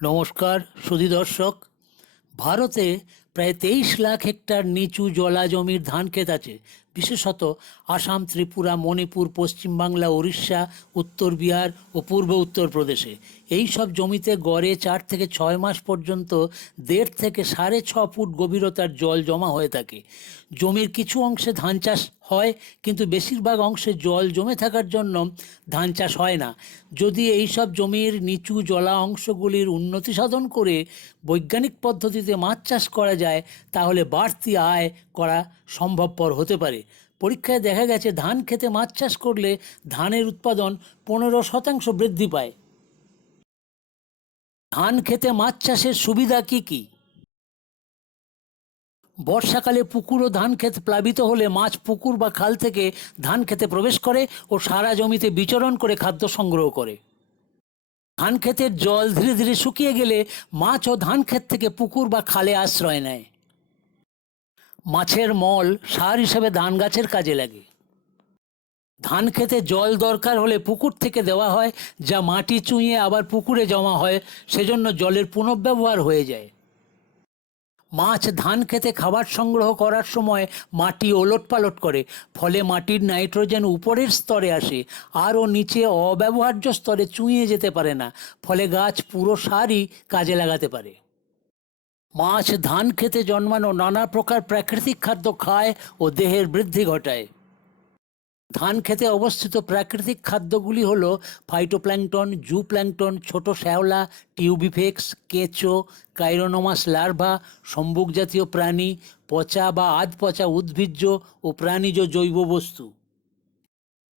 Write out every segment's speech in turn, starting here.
নমস্কার সুধী দর্শক। ভারতে প্রায় 23 লাখ হেক্টর নিচু জলা জমির ধান ক্ষেত আছে। বিশেষত আসাম, ত্রিপুরা, মণিপুর, পশ্চিমবাংলা, উড়িষ্যা, উত্তর বিহার ও পূর্ব উত্তরপ্রদেশে এই সব জমিতে গড়ে 4 থেকে 6 মাস পর্যন্ত 1.5 থেকে 6.5 ফুট গভীরতার জল জমা হয়ে থাকে। জমির কিছু অংশে ধান চাষ হয়, কিন্তু বেশিরভাগ অংশে জল জমে থাকার জন্য ধান চাষ হয় না। যদি এই সব জমির নিচু জলা অংশগুলির উন্নতি সাধন করে বৈজ্ঞানিক পদ্ধতিতে মাছ চাষ করা যায়, তাহলে বাড়তি আয় করা সম্ভবপর হতে পারে। পরীক্ষায় দেখা গেছে ধান খেতে মাছ চাষ করলে ধানের উৎপাদন 15% বৃদ্ধি পায়। ধান খেতে মাছ চাষের সুবিধা কি কি? বর্ষাকালে পুকুর ও ধান ক্ষেত প্লাবিত হলে মাছ পুকুর বা খাল থেকে ধান খেতে প্রবেশ করে ও সারা জমিতে বিচরণ করে খাদ্য সংগ্রহ করে। ধান ক্ষেতের জল ধীরে ধীরে শুকিয়ে গেলে মাছ ও ধান ক্ষেত থেকে পুকুর বা খালে আশ্রয় নেয়। মাছের মল সার হিসেবে ধান গাছের কাজে লাগে। ধান খেতে জল দরকার হলে পুকুর থেকে দেওয়া হয়, যা মাটি চুঁইয়ে আবার পুকুরে জমা হয়, সেজন্য জলের পুনর্ব্যবহার হয়ে যায়। মাছ ধান খেতে খাবার সংগ্রহ করার সময় মাটি ওলটপালট করে, ফলে মাটির নাইট্রোজেন উপরের স্তরে আসে আরও নিচে অব্যবহার্য স্তরে চুঁইয়ে যেতে পারে না, ফলে গাছ পুরো সারই কাজে লাগাতে পারে। মাছ ধান খেতে জন্মানো নানা প্রকার প্রাকৃতিক খাদ্য খায় ও দেহের বৃদ্ধি ঘটায়। ধান খেতে অবস্থিত প্রাকৃতিক খাদ্যগুলি হল ফাইটোপ্ল্যাঙ্কটন, জুপ্ল্যাঙ্কটন, ছোট শ্যাওলা, টিউবিফেক্স, কেঁচো, কাইরোনোমাস লার্ভা, সম্বুক জাতীয় প্রাণী, পচা বা আধ পচা উদ্ভিজ্জ ও প্রাণীজ জৈব বস্তু।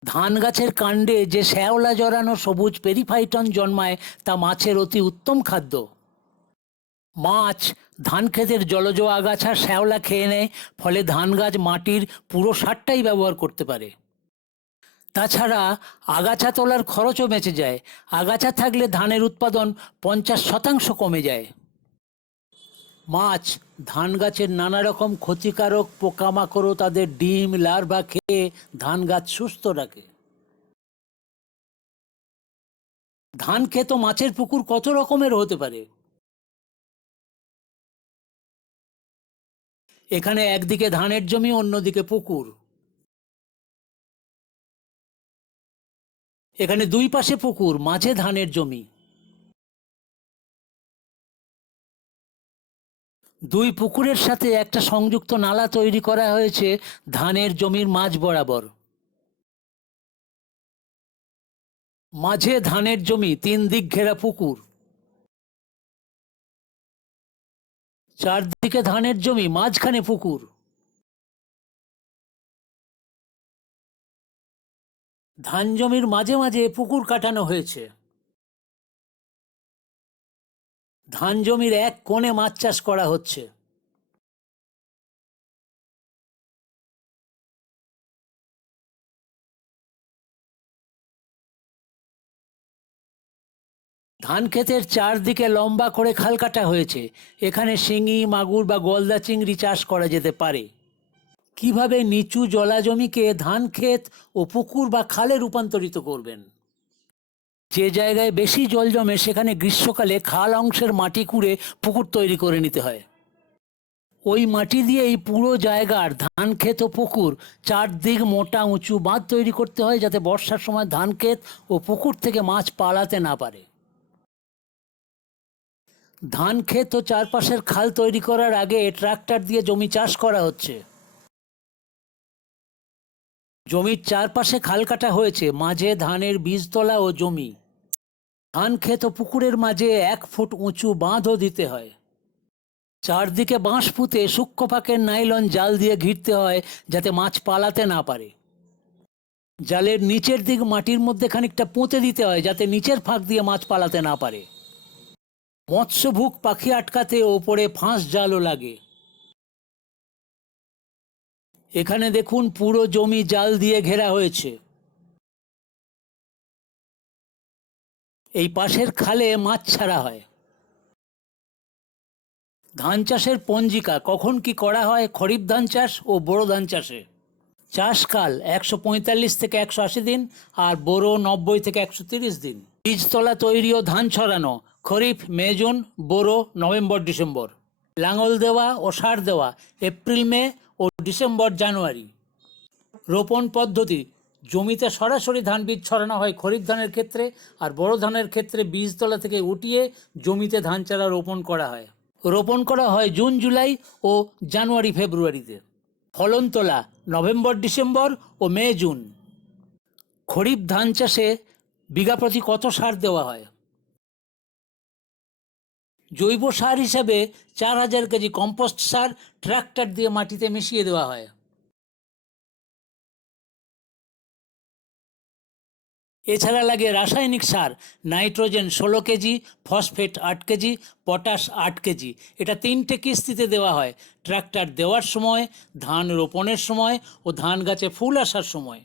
ধান গাছের কাণ্ডে যে শ্যাওলা জড়ানো সবুজ পেরিফাইটন জন্মায়, তা মাছের অতি উত্তম খাদ্য। মাছ ধান ক্ষেতের জলজ আগাছা শ্যাওলা খেয়ে নেয়, ফলে ধান গাছ মাটির পুরো সারটাই ব্যবহার করতে পারে। তাছাড়া আগাছা তোলার খরচও বেঁচে যায়। আগাছা থাকলে ধানের উৎপাদন 50% কমে যায়। মাছ ধান গাছের নানা রকম ক্ষতিকারক পোকামাকড়ও তাদের ডিম লার্ভা খেয়ে ধান গাছ সুস্থ রাখে। ধান ক্ষেত ও মাছের পুকুর কত রকমের হতে পারে? এখানে একদিকে ধানের জমি, অন্যদিকে পুকুর। এখানে দুই পাশে পুকুর, মাঝে ধানের জমি। দুই পুকুরের সাথে একটা সংযুক্ত নালা তৈরি করা হয়েছে ধানের জমির মাঝ বরাবর। মাঝে ধানের জমি, 3 দিক ঘেরা পুকুর। চারদিকে ধানের জমি, মাঝখানে পুকুর। ধান জমির মাঝে মাঝে পুকুর কাটানো হয়েছে। ধান জমির এক কোণে মাছ চাষ করা হচ্ছে। ধান ক্ষেতের চারদিকে লম্বা করে খাল কাটা হয়েছে। এখানে শিঙি, মাগুর বা গলদা চিংড়ি চাষ করা যেতে পারে। কিভাবে নিচু জলা জমিকে ধান ক্ষেত ও পুকুর বা খালে রূপান্তরিত করবেন? যে জায়গায় বেশি জল জমে সেখানে গ্রীষ্মকালে খাল অংশের মাটি কুড়ে পুকুর তৈরি করে নিতে হয়। ওই মাটি দিয়ে এই পুরো জায়গার ধান ক্ষেত ও পুকুর চারদিক মোটা উঁচু বাঁধ তৈরি করতে হয়, যাতে বর্ষার সময় ধান ক্ষেত ও পুকুর থেকে মাছ পালাতে না পারে। ধান ক্ষেত ও চারপাশের খাল তৈরি করার আগে ট্রাক্টর দিয়ে জমি চাষ করা হচ্ছে। জমির চারপাশে খাল কাটা হয়েছে, মাঝে ধানের বীজতলা ও জমি। ধান ক্ষেত ও পুকুরের মাঝে 1 ফুট উঁচু বাঁধও দিতে হয়। চারদিকে বাঁশ পুঁতে সূক্ষ্ম পাকের নাইলন জাল দিয়ে ঘিরতে হয়, যাতে মাছ পালাতে না পারে। জালের নিচের দিক মাটির মধ্যে খানিকটা পুঁতে দিতে হয়, যাতে নিচের ফাঁক দিয়ে মাছ পালাতে না পারে। মৎস্যভুক পাখি আটকাতে ওপরে ফাঁস জালও লাগে। এখানে দেখুন পুরো জমি জাল দিয়ে ঘেরা হয়েছে। এই পাশের খালে মাছ ছাড়া হয়। ধান চাষের পঞ্জিকা কখন কি করা হয়? খরিফ ধান চাষ ও বোরো ধান চাষে। চাষকাল 145 থেকে 180 দিন, আর বোরো 90 থেকে 130 দিন। বীজতলা তৈরি ও ধান ছড়ানো খরিফ মে জুন, বোরো নভেম্বর ডিসেম্বর। লাঙল দেওয়া ও সার দেওয়া এপ্রিল মে ও ডিসেম্বর জানুয়ারি। রোপণ পদ্ধতি: জমিতে সরাসরি ধান বীজ ছড়ানো হয় খরিফ ধানের ক্ষেত্রে, আর বোরো ধানের ক্ষেত্রে বীজতলা থেকে উঠিয়ে জমিতে ধান চারা রোপণ করা হয়। রোপণ করা হয় জুন জুলাই ও জানুয়ারি ফেব্রুয়ারিতে। ফলন তোলা নভেম্বর ডিসেম্বর ও মে জুন। খরিফ ধান চাষে বিঘা প্রতি কত সার দেওয়া হয়? জৈব সার হিসাবে 4000 কেজি কম্পোস্ট সার ট্রাক্টর দিয়ে মাটিতে মিশিয়ে দেওয়া হয়। এছাড়া লাগে রাসায়নিক সার, nitrogen 16 KG, phosphate 8 KG, potash 8 KG. এটা 3টে কিস্তিতে দেওয়া হয়: ট্রাক্টর দেওয়ার সময়, ধান রোপণের সময় ও ধান গাছে ফুল আসার সময়।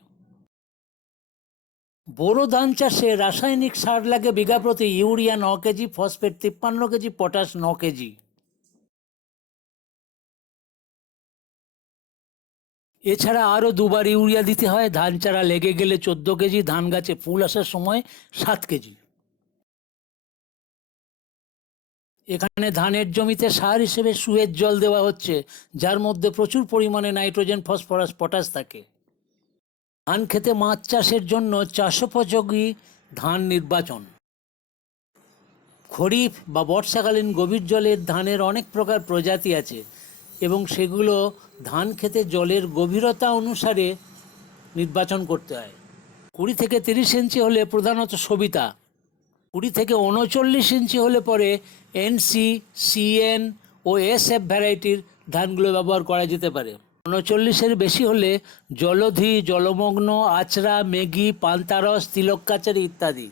বোরো ধান চাষে রাসায়নিক সার লাগে বিঘা প্রতি urea 9 KG, phosphate 53 KG, potash 9 KG. এছাড়া আরও দুবার ইউরিয়া দিতে হয় ধান চারা লেগে গেলে 14 কেজি, ধান গাছে ফুল আসার সময় 7 কেজি। এখানে ধানের জমিতে সার হিসেবে সুয়েজ জল দেওয়া হচ্ছে, যার মধ্যে প্রচুর পরিমাণে নাইট্রোজেন, ফসফরাস, পটাশ থাকে। ধান খেতে মাছ চাষের জন্য চাষোপযোগী ধান নির্বাচন: খরিফ বা বর্ষাকালীন গভীর জলের ধানের অনেক প্রকার প্রজাতি আছে এবং সেগুলো ধান খেতে জলের গভীরতা অনুসারে নির্বাচন করতে হয়। 20 থেকে 30 ইঞ্চি হলে প্রধানত সবিতা, 20 থেকে 39 ইঞ্চি হলে পরে এনসি, সিএন ও এসএফ ভ্যারাইটির ধানগুলো ব্যবহার করা যেতে পারে। 39-এর বেশি হলে জলধি, জলমগ্ন, আচরা, মেঘি, পান্তারস, তিলক কাচারি ইত্যাদি।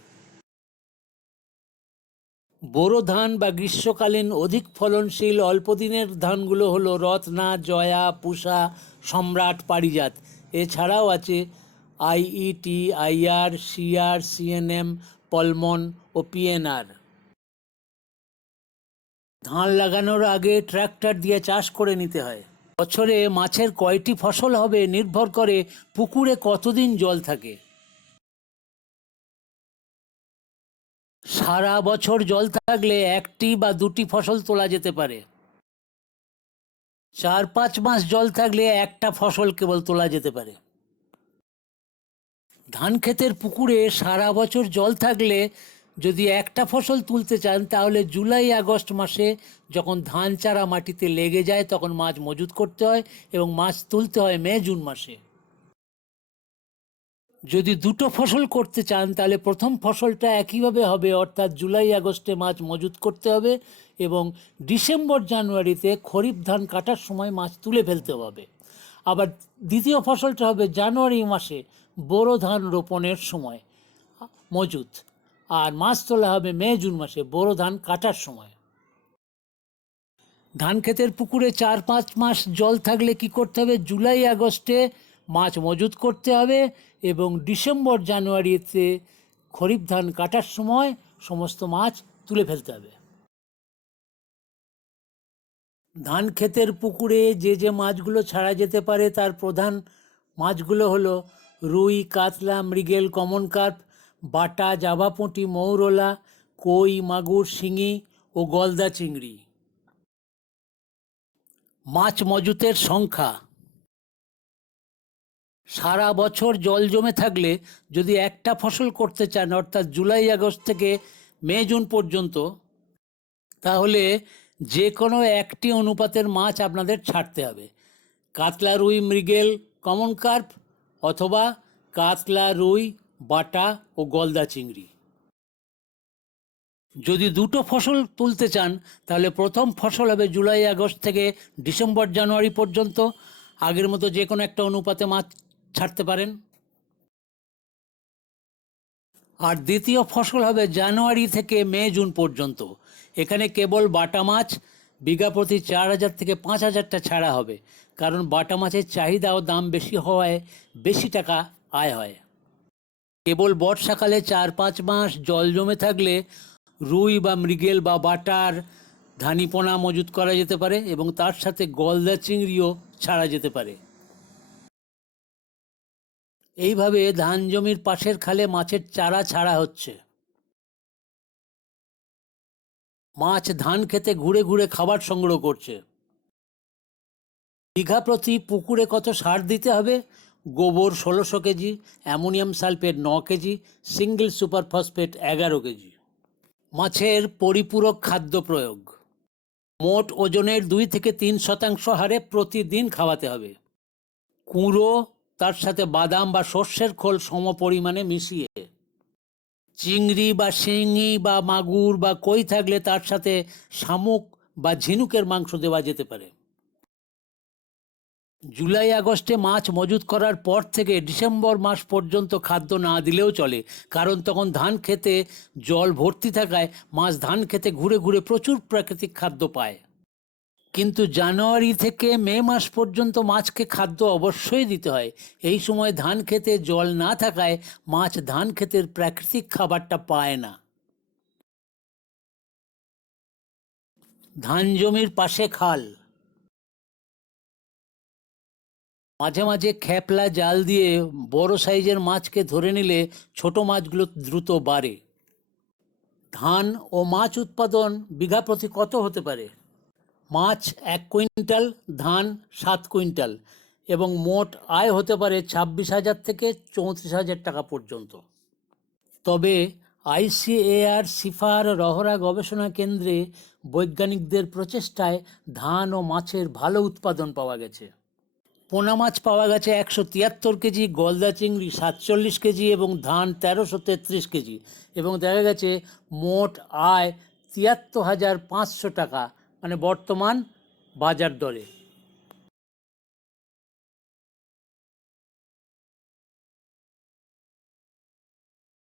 বোরো ধান বা গ্রীষ্মকালীন অধিক ফলনশীল অল্প দিনের ধানগুলো হলো রত্না, জয়া, পুষা, সম্রাট, পারিজাত। এছাড়াও আছে আইইটি, আইআর, সিআর, সিএনএম, পলমন ও পিএনআর। ধান লাগানোর আগে ট্রাক্টর দিয়ে চাষ করে নিতে হয়। বছরে মাছের কয়টি ফসল হবে নির্ভর করে পুকুরে কতদিন জল থাকে। সারা বছর জল থাকলে একটি বা দুটি ফসল তোলা যেতে পারে। 4-5 মাস জল থাকলে একটা ফসল কেবল তোলা যেতে পারে। ধান ক্ষেতের পুকুরে সারা বছর জল থাকলে যদি একটা ফসল তুলতে চান তাহলে জুলাই আগস্ট মাসে যখন ধান চারা মাটিতে লেগে যায় তখন মাছ মজুত করতে হয় এবং মাছ তুলতে হয় মে জুন মাসে। যদি দুটো ফসল করতে চান তাহলে প্রথম ফসলটা একইভাবে হবে, অর্থাৎ জুলাই আগস্টে মাছ মজুত করতে হবে এবং ডিসেম্বর জানুয়ারিতে খরিফ ধান কাটার সময় মাছ তুলে ফেলতে হবে। আবার দ্বিতীয় ফসলটা হবে জানুয়ারি মাসে বোরো ধান রোপণের সময় মজুত, আর মাছ তোলা হবে মে জুন মাসে বোরো ধান কাটার সময়। ধান ক্ষেতের পুকুরে 4-5 মাস জল থাকলে কি করতে হবে? জুলাই আগস্টে মাছ মজুত করতে হবে এবং ডিসেম্বর জানুয়ারিতে খরিফ ধান কাটার সময় সমস্ত মাছ তুলে ফেলতে হবে। ধান ক্ষেতের পুকুরে যে যে মাছগুলো ছাড়া যেতে পারে তার প্রধান মাছগুলো হলো রুই, কাতলা, মৃগেল, কমন কার্প, বাটা, জাভা পুঁটি, মৌরলা, কই, মাগুর, শিঙি ও গলদা চিংড়ি। মাছ মজুতের সংখ্যা: সারা বছর জল জমে থাকলে যদি একটা ফসল করতে চান অর্থাৎ জুলাই আগস্ট থেকে মে জুন পর্যন্ত, তাহলে যে কোনো একটি অনুপাতের মাছ আপনাদের ছাড়তে হবে: কাতলা, রুই, মৃগেল, কমন কার্প অথবা কাতলা, রুই, বাটা ও গলদা চিংড়ি। যদি দুটো ফসল তুলতে চান তাহলে প্রথম ফসল হবে জুলাই আগস্ট থেকে ডিসেম্বর জানুয়ারি পর্যন্ত, আগের মতো যে কোনো একটা অনুপাতে মাছ ছাড়তে পারেন। আর দ্বিতীয় ফসল হবে জানুয়ারি থেকে মে জুন পর্যন্ত। এখানে কেবল বাটা মাছ বিঘা প্রতি 4000 থেকে 5000টা ছাড়া হবে, কারণ বাটা মাছের চাহিদা ও দাম বেশি হওয়ায় বেশি টাকা আয় হয়। কেবল বর্ষাকালে 4-5 মাস জল জমে থাকলে রুই বা মৃগেল বা বাটার ধানিপোনা মজুত করা যেতে পারে এবং তার সাথে গলদা চিংড়িও ছাড়া যেতে পারে। এইভাবে ধান জমির পাশের খালে মাছের চারা ছাড়া হচ্ছে। মাছ ধান খেতে ঘুরে ঘুরে খাবার সংগ্রহ করছে। বিঘা প্রতি পুকুরে কত সার দিতে হবে? গোবর ১৬০০ KG, ammonium sulphate ৯ KG, single super phosphate ১১ KG. মাছের পরিপূরক খাদ্য প্রয়োগ। মোট ওজনের ২ থেকে ৩% হারে প্রতিদিন খাওয়াতে হবে। কুঁড়ো, তার সাথে বাদাম বা সর্ষের খোল সম পরিমাণে মিশিয়ে। চিংড়ি বা শিঙি বা মাগুর বা কই থাকলে তার সাথে শামুক বা ঝিনুকের মাংস দেওয়া যেতে পারে। জুলাই আগস্টে মাছ মজুত করার পর থেকে ডিসেম্বর মাস পর্যন্ত খাদ্য না দিলেও চলে, কারণ তখন ধান খেতে জল ভর্তি থাকায় মাছ ধান খেতে ঘুরে ঘুরে প্রচুর প্রাকৃতিক খাদ্য পায়। কিন্তু জানুয়ারি থেকে মে মাস পর্যন্ত মাছকে খাদ্য অবশ্যই দিতে হয়। এই সময় ধান খেতে জল না থাকায় মাছ ধান খেতের প্রাকৃতিক খাবারটা পায় না। ধান জমির পাশে খাল। মাঝে মাঝে খেপলা জাল দিয়ে বড় সাইজের মাছকে ধরে নিলে ছোট মাছগুলো দ্রুত বাড়ে। ধান ও মাছ উৎপাদন বিঘা প্রতি কত হতে পারে? মাছ ১ কুইন্টাল, ধান ৭ কুইন্টাল এবং মোট আয় হতে পারে ২৬,০০০ থেকে ৩৪,০০০ টাকা পর্যন্ত। তবে আইসিএআর সিফার রহরা গবেষণা কেন্দ্রে বৈজ্ঞানিকদের প্রচেষ্টায় ধান ও মাছের ভালো উৎপাদন পাওয়া গেছে। পোনা মাছ পাওয়া গেছে ১৭৩ কেজি, গলদা চিংড়ি ৪৭ কেজি এবং ধান ১৩৩৩ কেজি, এবং দেখা গেছে মোট আয় ৭৩,৫০০ টাকা, মানে বর্তমান বাজার দরে।